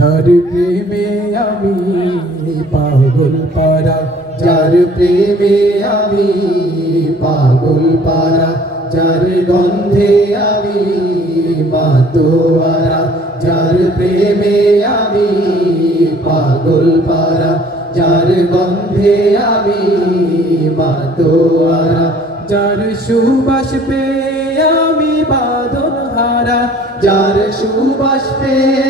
যার প্রেমে আমি পাগল পারা, যার প্রেমে আমি পাগল পারা, যার গন্ধে আমি মাতোয়ারা, যার প্রেমে আমি পাগল পারা, যার গন্ধে আমি মাতোয়ারা, যার সুবাস পেয়ে আমি বাঁধন হারা, যার সুবাস পেয়ে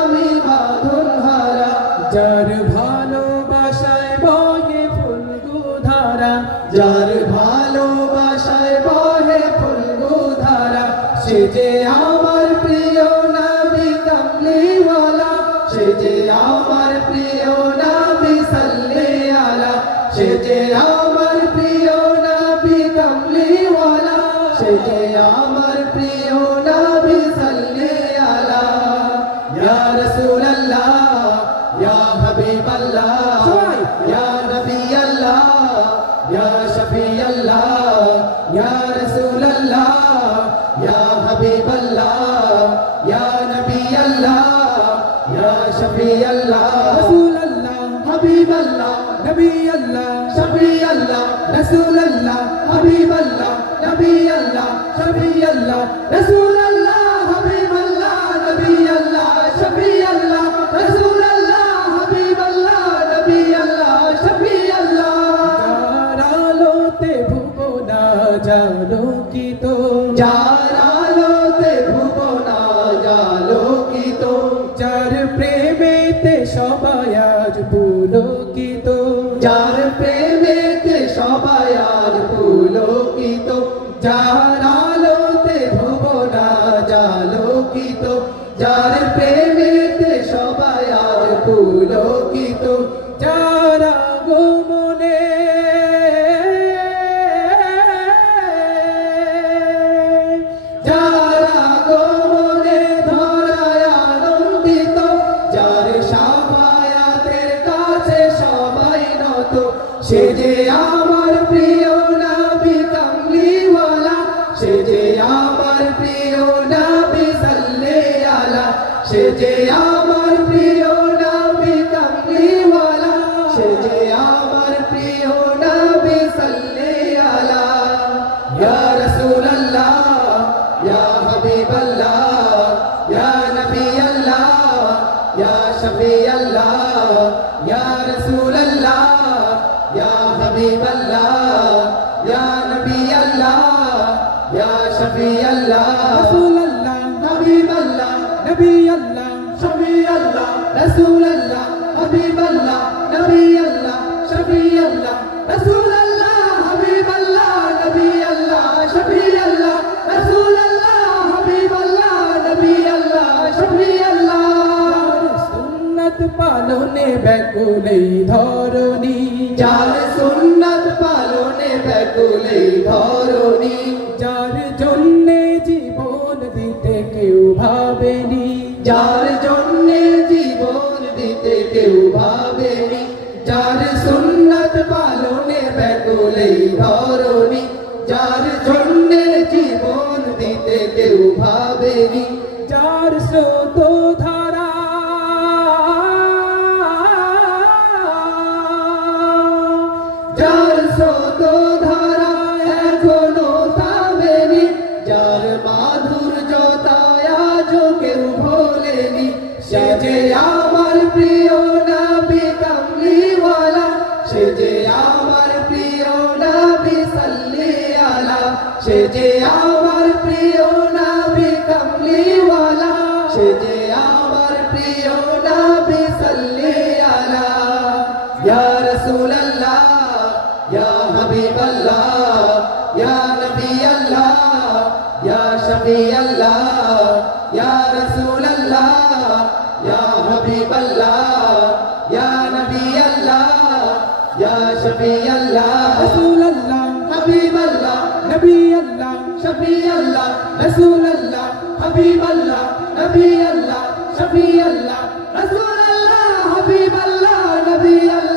আমি বাঁধন হারা, যার ভালোবাসায় বহে ফুলগুধারা, যার ভালোবাসায় বহে ফুলগুধারা, সে যে আমার প্রিয় নবী কামলিওয়ালা, সে যে আমার প্রিয় নবী সাল্লি আলা, সে যে আমার প্রিয় নবী কামলিওয়ালা, সে যে আমার প্রিয় নবী সাল্লি আলা। ইয়া রাসূলুল্লাহ ইয়া হাবিবাল্লাহ ইয়া নবী আল্লাহ ইয়া শফি আল্লাহ, ইয়া রাসূলুল্লাহ ইয়া হাবিবাল্লাহ ইয়া নবী আল্লাহ ইয়া শফি আল্লাহ, রাসূলুল্লাহ হাবিবাল্লাহ নবী আল্লাহ শফি আল্লাহ, রাসূলুল্লাহ হাবিবাল্লাহ নবী আল্লাহ শফি আল্লাহ, রাসূলুল্লাহ হাবিবাল্লাহ নবী আল্লাহ শফি আল্লাহ, রাসূলুল্লাহ হাবিবাল্লাহ নবী আল্লাহ শফি আল্লাহ। যার আলোতে ভুবনা জালোকিত, যার আলোতে ভুবনা জালোকিত, যার প্রেমেতে সবাই আজ পুলকিত, যার প্রেমেতে সবাই আজ পুলকিত, যার আলোতে ভুবনা জালোকিত, যার প্রেমেতে সবাই আজ পুলকিত, যার আগমনে যার আগমনে ধরায় আনন্দিত, যার শাফায়াতের কাছে সবাই নত, সে যে আমার প্রিয় নবী কামলিওয়ালা, সে যে আমার প্রিয় নবী সাল্লি আলা, সে যে আমার প্রিয় নবী কামলিওয়ালা, সে যে আমার প্রিয় নবী সাল্লি আলা। ইয়া রাসূলুল্লাহ ইয়া হাবিবাল্লাহ ইয়া নবী আল্লাহ ইয়া শফি আল্লাহ, ইয়া রাসূলুল্লাহ ইয়া হাবিবাল্লাহ ইয়া নবী আল্লাহ ইয়া শফি আল্লাহ, রাসূলুল্লাহ হাবিবাল্লাহ নবী আল্লাহ শফি আল্লাহ, রাসূলুল্লাহ হাবিবাল্লাহ নবী আল্লাহ শফি আল্লাহ, রাসূলুল্লাহ হাবিবাল্লাহ নবী আল্লাহ শফি আল্লাহ, রাসূলুল্লাহ হাবিবাল্লাহ নবী আল্লাহ শফি আল্লাহ। সুন্নাত পালনে ব্যাকুল এই ধরণী, যার সুন্নাত পালনে ব্যাকুল এই ধরণী, যার জন্যে জীবন দিতে কেউ ভাবেনি, যার জন্যে জীবন দিতে কেউ ভাবেনি, যার সুন্নাত পালনে ব্যাকুল এই ধরণী, যার জন্যে জীবন দিতে কেউ ভাবেনি, যার স্রোত ধারা যার স্রোত ধারা এখনো থামেনি, যার মাধুর্যতায় আজও কেউ ভোলেনি, সে যে আমার প্রিয় নবী কামলিওয়ালা, সে যে আমার প্রিয় নবী সাল্লি আলা, সে যে আমার প্রিয় নবী কামলিওয়ালা, সে যে আমার প্রিয় নবী সাল্লি আলা। ইয়া রাসূলুল্লাহ ইয়া হাবিবাল্লাহ ইয়া নবী আল্লাহ ইয়া শফি আল্লাহ, ইয়া রাসূলুল্লাহ ইয়া হাবিবাল্লাহ ইয়া নবী আল্লাহ ইয়া শফি আল্লাহ, রাসূলুল্লাহ হাবিবাল্লাহ নবী আল্লাহ শফি আল্লাহ, রাসূলুল্লাহ হাবিবাল্লাহ নবী আল্লাহ শফি আল্লাহ, রাসূলুল্লাহ হাবিবাল্লাহ নবী আল্লাহ